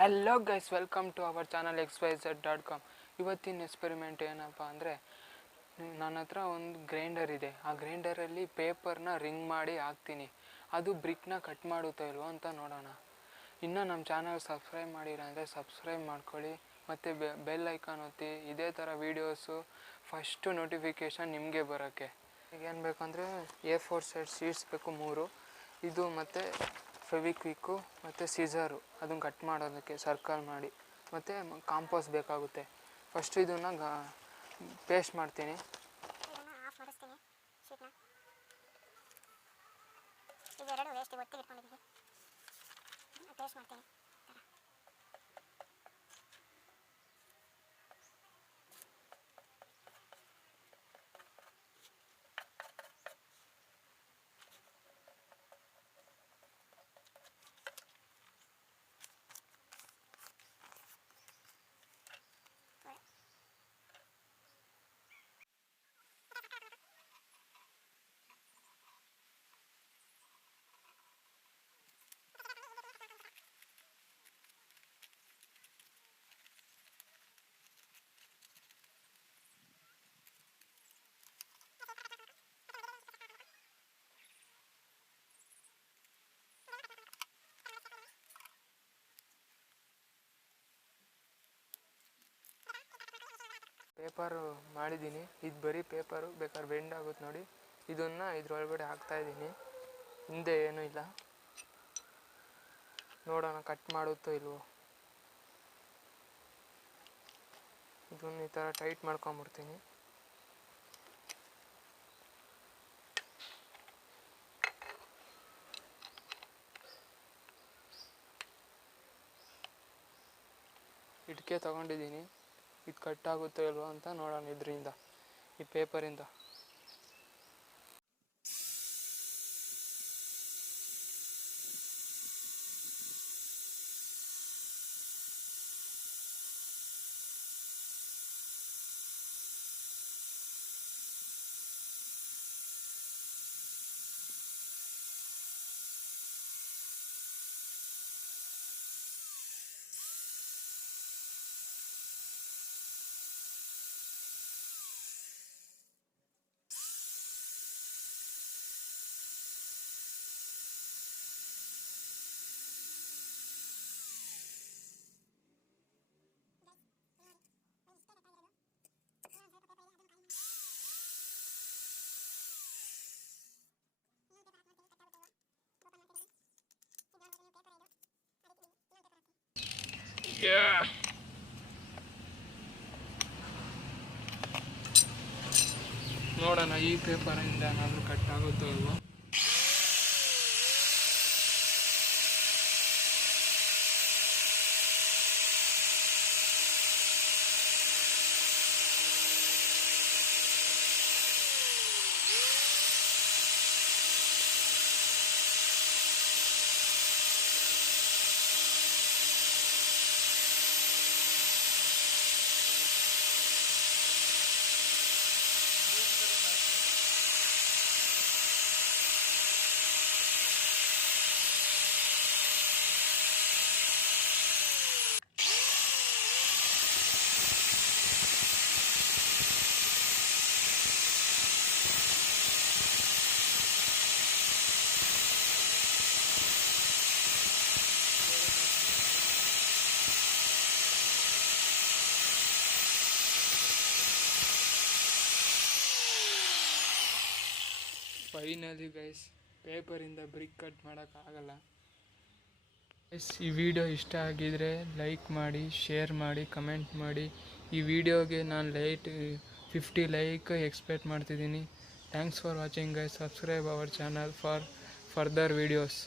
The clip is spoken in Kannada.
Hello guys, welcome to our channel xyz.com. ಇವತ್ತಿನ ಎಕ್ಸ್ಪೆರಿಮೆಂಟ್ ಏನಪ್ಪ ಅಂದರೆ, ನನ್ನ ಹತ್ರ ಒಂದು ಗ್ರೈಂಡರ್ ಇದೆ. ಆ ಗ್ರೈಂಡರಲ್ಲಿ ಪೇಪರ್ನ ರಿಂಗ್ ಮಾಡಿ ಹಾಕ್ತೀನಿ. ಅದು ಬ್ರಿಕ್ನ ಕಟ್ ಮಾಡುತ್ತೋ ಇಲ್ವೋ ಅಂತ ನೋಡೋಣ. ಇನ್ನೂ ನಮ್ಮ ಚಾನಲ್ ಸಬ್ಸ್ಕ್ರೈಬ್ ಮಾಡಿಲ್ಲ ಅಂದರೆ ಸಬ್ಸ್ಕ್ರೈಬ್ ಮಾಡ್ಕೊಳ್ಳಿ, ಮತ್ತು ಬೆಲ್ ಐಕಾನ್ ಒತ್ತಿ. ಇದೇ ಥರ ವೀಡಿಯೋಸು ಫಸ್ಟು ನೋಟಿಫಿಕೇಷನ್ ನಿಮಗೆ ಬರೋಕ್ಕೆ. ಈಗ ಏನು ಬೇಕಂದರೆ A4 ಸೈಡ್ ಶೀಟ್ಸ್ ಬೇಕು 3. ಇದು ಮತ್ತು ಫೆವಿಕ್ವಿಕ್ಕು ಮತ್ತು ಸೀಸರು, ಅದನ್ನು ಕಟ್ ಮಾಡೋದಕ್ಕೆ ಸರ್ಕಲ್ ಮಾಡಿ, ಮತ್ತು ಕಾಂಪೋಸ್ ಬೇಕಾಗುತ್ತೆ. ಫಸ್ಟು ಇದನ್ನು ಪೇಸ್ಟ್ ಮಾಡ್ತೀನಿ. ಪೇಪರು ಮಾಡಿದ್ದೀನಿ. ಇದು ಬರೀ ಪೇಪರು, ಬೇಕಾದ್ರೆ ಬೆಂಡ್ ಆಗುತ್ತೆ ನೋಡಿ. ಇದನ್ನು ಇದ್ರೊಳಗಡೆ ಹಾಕ್ತಾಯಿದ್ದೀನಿ. ಹಿಂದೆ ಏನೂ ಇಲ್ಲ, ನೋಡೋಣ ಕಟ್ ಮಾಡುತ್ತೋ ಇಲ್ವೋ. ಇದನ್ನು ಈ ಥರ ಟೈಟ್ ಮಾಡ್ಕೊಂಬಿಡ್ತೀನಿ. ಇಟ್ಕೆ ತೊಗೊಂಡಿದ್ದೀನಿ. ಇದು ಕಟ್ ಆಗುತ್ತೋ ಇಲ್ವೋ ಅಂತ ನೋಡೋಣ ಇದರಿಂದ, ಈ ಪೇಪರಿಂದ. ನೋಡೋಣ ಈ ಪೇಪರಿಂದ ಏನಾದರೂ ಕಟ್ ಆಗುತ್ತೋ ಇಲ್ವೋ. ಫೈನಲಿ ಗೈಸ್, ಪೇಪರಿಂದ ಬ್ರಿಕ್ ಕಟ್ ಮಾಡೋಕ್ಕಾಗಲ್ಲ. ಗೈಸ್, ಈ ವಿಡಿಯೋ ಇಷ್ಟ ಆಗಿದರೆ ಲೈಕ್ ಮಾಡಿ, ಶೇರ್ ಮಾಡಿ, ಕಮೆಂಟ್ ಮಾಡಿ. ಈ ವಿಡಿಯೋಗೆ ನಾನು 50 ಲೈಕ್ ಎಕ್ಸ್ಪೆಕ್ಟ್ ಮಾಡ್ತಿದ್ದೀನಿ. Thanks for watching guys. Subscribe our channel for further videos.